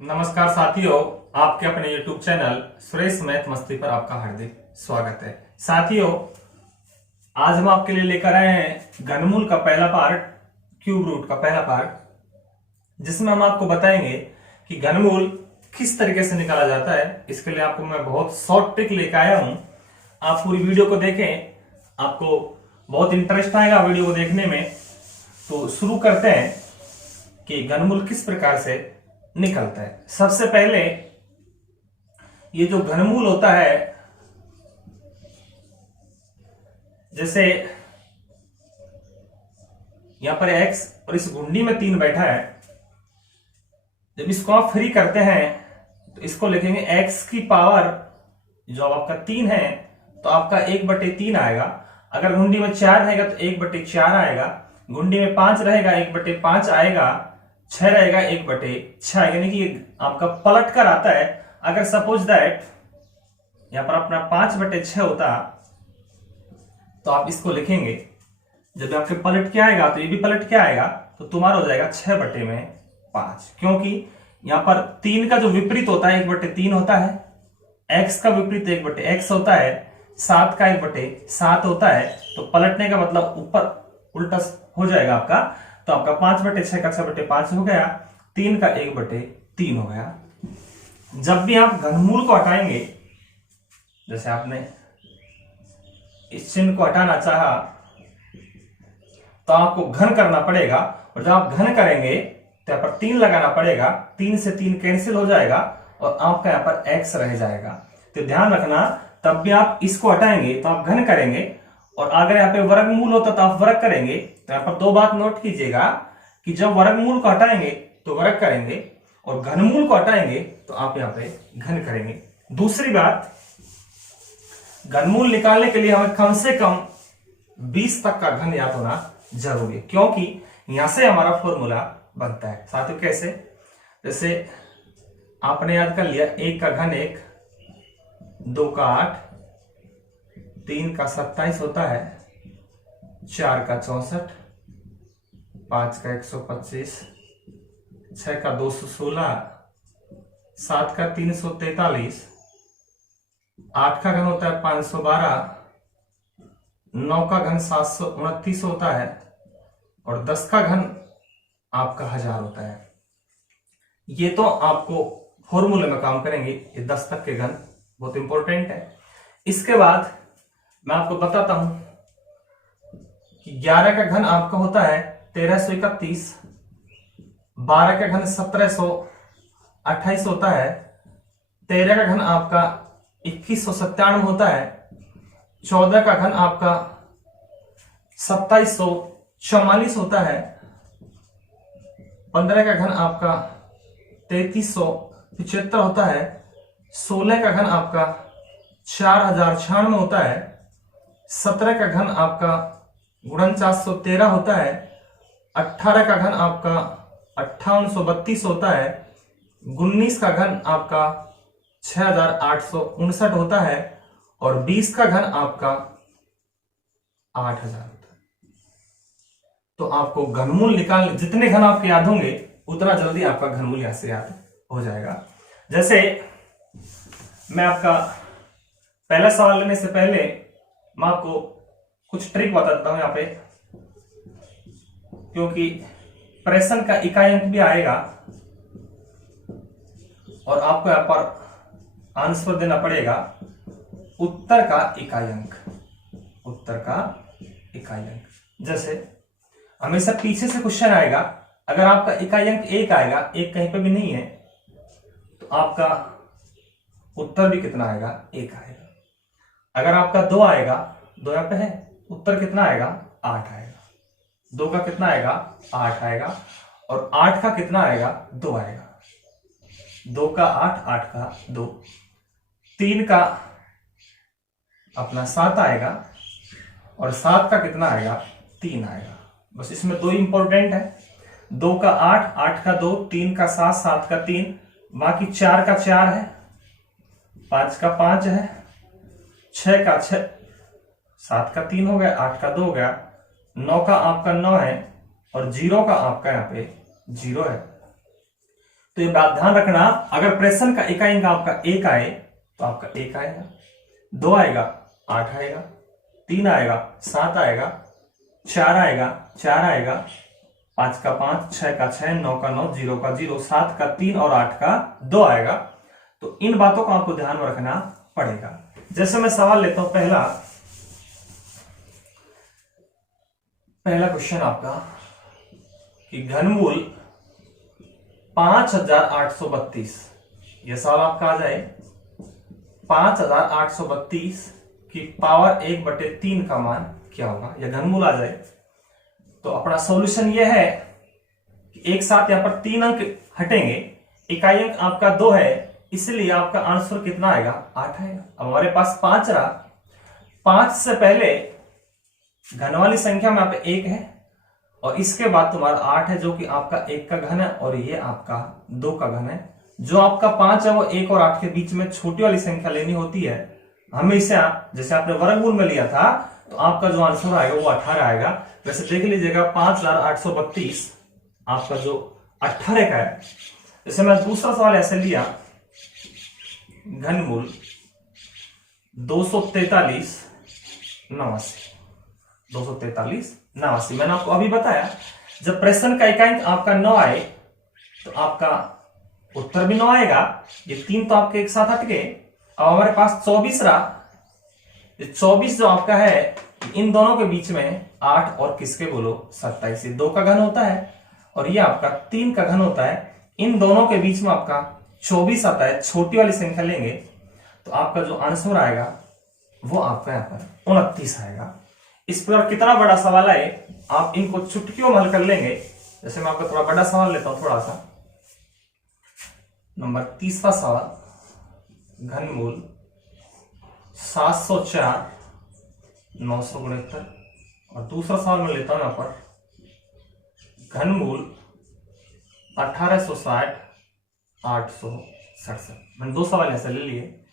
नमस्कार साथियों, आपके अपने YouTube चैनल सुरेश मैथ मस्ती पर आपका हार्दिक स्वागत है। साथियों, आज हम आपके लिए लेकर आए हैं घनमूल का पहला पार्ट, क्यूब रूट का पहला पार्ट, जिसमें हम आपको बताएंगे कि घनमूल किस तरीके से निकाला जाता है। इसके लिए आपको मैं बहुत शॉर्ट ट्रिक लेकर आया हूं। आप पूरी वीडियो को देखें, आपको बहुत इंटरेस्ट आएगा वीडियो को देखने में। तो शुरू करते हैं कि घनमूल किस प्रकार से निकलता है। सबसे पहले ये जो घनमूल होता है, जैसे यहां पर x और इस घुंडी में 3 बैठा है। जब इसको आप फ्री करते हैं तो इसको लिखेंगे x की पावर, जो आपका 3 है तो आपका 1/3 आएगा। अगर घुंडी में 4 रहेगा तो 1/4 आएगा। घुंडी में 5 रहेगा 1/5 आएगा। 6 रहेगा 1/6, यानी कि आपका पलट कर आता है। अगर सपोज दैट यहां पर अपना 5/6 होता तो आप इसको लिखेंगे, जब आपके पलट के आएगा तो ये भी पलट के आएगा, तो तुम्हारा हो जाएगा 6/5, क्योंकि यहां पर 3 का जो विपरीत होता है 1/3 होता है, x का विपरीत 1/x होता है, 7 का 1/7 होता है। तो पलटने का मतलब ऊपर उल्टा हो जाएगा आपका। तो आपका 5/6 का 6/5 हो गया, 3 का 1/3 हो गया। जब भी आप घनमूल को हटाएंगे, जैसे आपने इस चिन्ह को हटाना चाहा तो आपको घन करना पड़ेगा, और जब आप घन करेंगे तो यहां पर 3 लगाना पड़ेगा। 3 से 3 कैंसिल हो जाएगा और आपका यहां पर x रह जाएगा। तो ध्यान रखना, तब भी आप इसको हटाएंगे तो आप घन करेंगे, और अगर यहाँ पे वर्गमूल होता तो आप वर्ग करेंगे। तो यहाँ पर 2 बात नोट कीजिएगा कि जब वर्गमूल को हटाएंगे तो वर्ग करेंगे, और घनमूल को हटाएंगे तो आप यहाँ पे घन करेंगे। दूसरी बात, घनमूल निकालने के लिए हमें कम से कम 20 तक का घन याद होना जरूरी है, क्योंकि यहां से हमारा फॉर्मूला बनता है। साथियों कैसे, जैसे आपने याद कर लिया 1 का घन 1, 2 का 8, 3 का 27 होता है, 4 का 64, 5 का 125, 6 का 216, 7 का 343, 8 का घन होता है 512, 9 का घन 729 होता है, और 10 का घन आपका 1000 होता है। ये तो आपको फॉर्मूले में काम करेंगे, ये 10 तक के घन बहुत इंपॉर्टेंट है। इसके बाद मैं आपको बताता हूं कि 11 का घन आपका होता है 1331, 12 का घन 1728 होता है, 13 का घन आपका 2197 होता है, 14 का घन आपका 2744 होता है, 15 का घन आपका 3375 होता है, 16 का घन आपका 4096 होता है, 17 का घन आपका 4913 होता है, 18 का घन आपका 5832 होता है, 19 का घन आपका 6859 होता है, और 20 का घन आपका 8000 होता है। तो आपको घनमूल निकालने, जितने घन आपके याद होंगे उतना जल्दी आपका घनमूल यहां से याद हो जाएगा। जैसे मैं आपका पहला सवाल लेने से पहले मैं आपको कुछ ट्रिक बता देता हूं यहाँ पे, क्योंकि प्रश्न का इकाई अंक भी आएगा और आपको यहां पर आंसर देना पड़ेगा उत्तर का इकाई अंक, उत्तर का इकाई अंक। जैसे हमेशा पीछे से क्वेश्चन आएगा, अगर आपका इकाई अंक 1 आएगा, 1 कहीं पे भी नहीं है, तो आपका उत्तर भी कितना आएगा, 1 आएगा। अगर आपका 2 आएगा, 2 यहाँ पे है, उत्तर कितना आएगा, 8 आएगा। 2 का कितना आएगा, 8 आएगा, और 8 का कितना आएगा, 2 आएगा। 2 का 8, 8 का 2, 3 का अपना 7 आएगा, और 7 का कितना आएगा, 3 आएगा। बस इसमें 2 इंपॉर्टेंट है, 2 का 8, 8 का 2, 3 का 7, 7 का 3, बाकी 4 का 4 है, 5 का 5 है, 6 का 6, 7 का 3 हो गया, 8 का 2 हो गया, 9 का आपका 9 है, और 0 का आपका यहाँ पे 0 है। तो ये बात ध्यान रखना, अगर प्रश्न का इकाई अंक आपका 1 आए तो आपका 1 आएगा, 2 आएगा 8 आएगा, 3 आएगा 7 आएगा, 4 आएगा 4 आएगा, 5 का 5, 6 का 6, 9 का 9, 0 का 0, 7 का 3 और 8 का 2 आएगा। तो इन बातों को आपको ध्यान में रखना पड़ेगा। जैसे मैं सवाल लेता हूं, पहला क्वेश्चन आपका कि घनमूल 5832, यह सवाल आपका आ जाए 5832 की पावर 1/3 का मान क्या होगा, यह घनमूल आ जाए। तो अपना सॉल्यूशन यह है कि एक साथ यहां पर 3 अंक हटेंगे, इकाई अंक आपका 2 है, इसलिए आपका आंसर कितना आएगा, 8 आएगा। अब हमारे पास 5 रहा, 5 से पहले घन वाली संख्या में यहाँ पे 1 है और इसके बाद तुम्हारा 8 है, जो कि आपका 1 का घन है और ये आपका 2 का घन है। जो आपका 5 है वो 1 और 8 के बीच में छोटी वाली संख्या लेनी होती है हमेशा। जैसे आपने वर्गमूल में लिया था तो आपका जो आंसर आएगा वो 18 आएगा। वैसे देख लीजिएगा 5832 आपका जो 18 का है। जैसे मैं दूसरा सवाल ऐसे लिया, घनमूल 243 89। मैंने आपको अभी बताया जब प्रश्न का इकाई अंक आपका 9 आए तो आपका उत्तर भी 9 आएगा। ये 3 तो आपके एक साथ हट गए। अब हमारे पास 24 रहा। 24 जो आपका है इन दोनों के बीच में 8 और किसके बोलो 27, 2 का घन होता है और ये आपका 3 का घन होता है। इन दोनों के बीच में आपका 24 आता है, छोटी वाली संख्या लेंगे तो आपका जो आंसर आएगा वो आपका यहाँ पर 29 आएगा। इस पर कितना बड़ा सवाल आए आप इनको चुटकियों में हल कर लेंगे। जैसे मैं आपका थोड़ा बड़ा सवाल लेता हूं, थोड़ा सा नंबर 30वां सवाल, घनमूल 704 969। और दूसरा सवाल मैं लेता हूं यहां पर घनमूल 1860 867। मैंने 2 सवाल ऐसे ले लिए।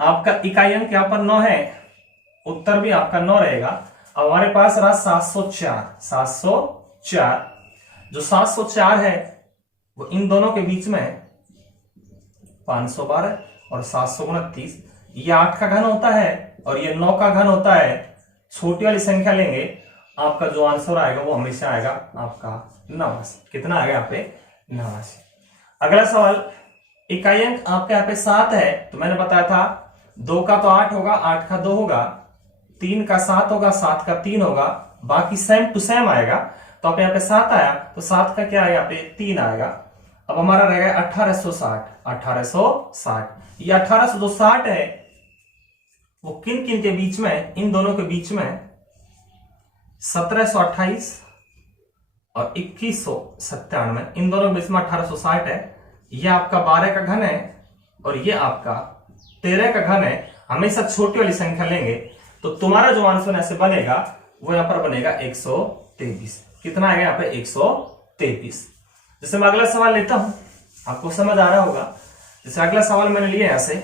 आपका इकाई अंक यहां पर 9 है, उत्तर भी आपका 9 रहेगा। अब हमारे पास रहा 704। जो 704 है वो इन दोनों के बीच में 512 और 729। ये 8 का घन होता है और ये 9 का घन होता है। छोटी वाली संख्या लेंगे, आपका जो आंसर आएगा वो हमेशा आएगा आपका 89। कितना आ गया यहाँ पे 89। अगला सवाल, इकाई अंक आपके यहाँ पे 7 है तो मैंने बताया था 2 का तो 8 होगा, 8 का 2 होगा, 3 का 7 होगा, 7 का 3 होगा, बाकी सेम टू सेम आएगा। तो आप यहाँ पे 7 आया तो 7 का क्या है यहाँ पे 3 आएगा। अब हमारा रहेगा 1860। ये 1860 है वो किन किन के बीच में, इन दोनों के बीच में 1728 और 2197, इन दोनों के बीच में 1860 है। ये आपका 12 का घन है और ये आपका 13 का घन है। हमेशा छोटी वाली संख्या लेंगे तो तुम्हारा जो आंसर ऐसे बनेगा वो यहां पर बनेगा 123। कितना आएगा यहाँ पे 123। जैसे मैं अगला सवाल लेता हूं, आपको समझ आ रहा होगा। जैसे अगला सवाल मैंने लिया यहां से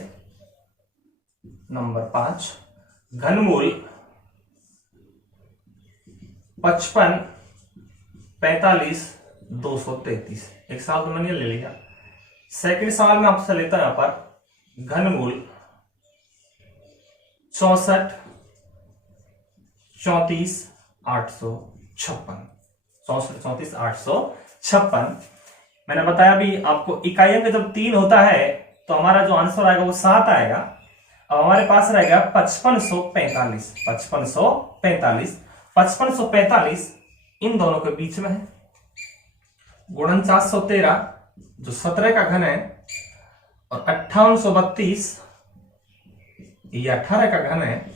नंबर 5, घनमूल 55 45 233। एक सवाल तो मैंने ले लिया। सेकंड सवाल में आपसे लेता हूं यहां पर घनमूल 64 34 856। 64 34 856। मैंने बताया भी आपको इकाई अंक जब 3 होता है तो हमारा जो आंसर आएगा वो 7 आएगा। अब हमारे पास रहेगा 5545। 5545 इन दोनों के बीच में है। गुणन 413 जो 17 का घन है और 5832 ये 18 का घन है।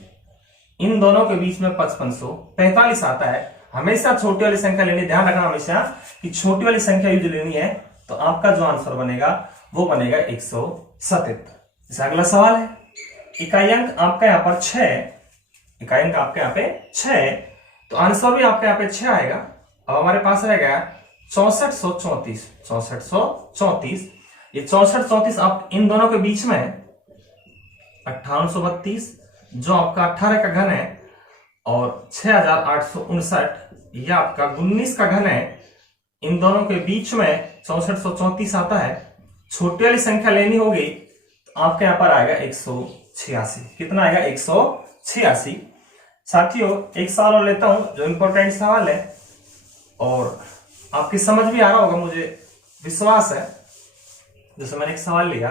इन दोनों के बीच में 5545 आता है। हमेशा छोटी वाली संख्या लेनी, ध्यान रखना हमेशा कि छोटी वाली संख्या यूज लेनी है। तो आपका जो आंसर बनेगा वो बनेगा 177। इसे अगला सवाल है, इकाई अंक आपका यहाँ पर 6, इकाई अंक आपके यहाँ पे 6 तो आंसर भी आपके यहाँ पे 6 आएगा। अब हमारे पास रह गया 6434। 6434 ये 6434 आप इन दोनों के बीच में 5832 जो आपका 18 का घन है और 6859 यह आपका 19 का घन है। इन दोनों के बीच में 6434 आता है। छोटी वाली संख्या लेनी होगी तो आपके यहां पर आएगा 186। कितना आएगा? 186। साथियों एक सवाल और लेता हूं जो इंपॉर्टेंट सवाल है और आपकी समझ भी आ रहा होगा, मुझे विश्वास है। जैसे मैंने एक सवाल लिया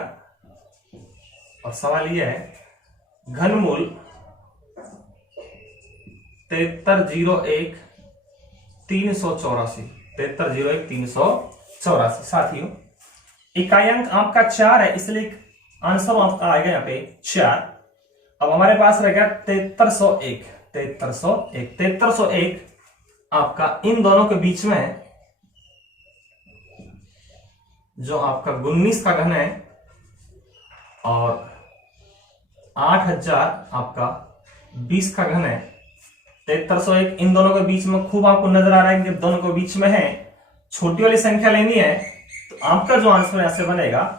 और सवाल यह है, घनमूल 7301 384। 7301 384। साथियों इकाई आपका 4 है, इसलिए आंसर आपका आएगा यहाँ पे 4। अब हमारे पास रहेगा 7301। 7301 आपका इन दोनों के बीच में है, जो आपका 19 का घन है और 8000 आपका 20 का घन है। 7301 इन दोनों के बीच में खूब आपको नजर आ रहा है कि दोनों के बीच में है। छोटी वाली संख्या लेनी है तो आपका जो आंसर यहां से बनेगा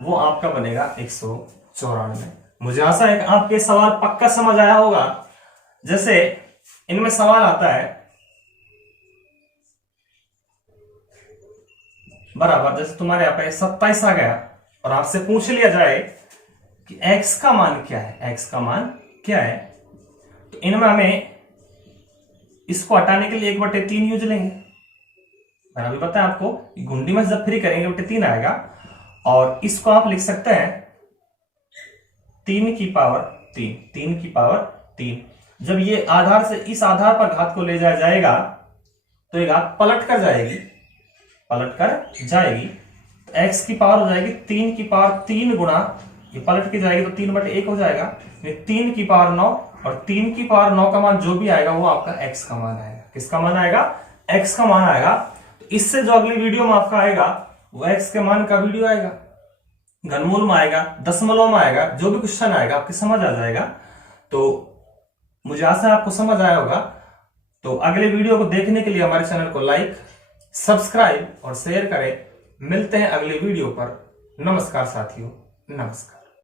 वो आपका बनेगा 194। मुझे आशा है कि आपके सवाल पक्का समझ आया होगा। जैसे इनमें सवाल आता है बराबर, जैसे तुम्हारे यहां पे 27 आ गया और आपसे पूछ लिया जाए कि x का मान क्या है, x का मान क्या है, तो इनमें हमें इसको हटाने के लिए 1/3 यूज लेंगे। मैंने अभी बताया आपको गुंडी में जब फ्री करेंगे 1/3 आएगा और इसको आप लिख सकते हैं 3 की पावर 3। 3 की पावर 3। जब ये आधार से इस आधार पर घात को ले जाया जाएगा तो ये घात पलट कर जाएगी, तो x की पावर हो जाएगी 3 की पावर 3 गुणा, ये पलट के जाएगी तो 3/1 हो जाएगा। 3 की पावर 9 और 3 की पावर 9 का मान जो भी आएगा वो आपका x का मान आएगा। किसका मान आएगा? x का मान आएगा। तो इससे जो अगली वीडियो में आपका आएगा वो x के मान का वीडियो आएगा, घनमूल में आएगा, दशमलव में आएगा, जो भी क्वेश्चन आएगा आपके समझ आ जाएगा। तो मुझे आशा है आपको समझ आया होगा। तो अगले वीडियो को देखने के लिए हमारे चैनल को लाइक, सब्सक्राइब और शेयर करें। मिलते हैं अगले वीडियो पर। नमस्कार साथियों, नमस्कार।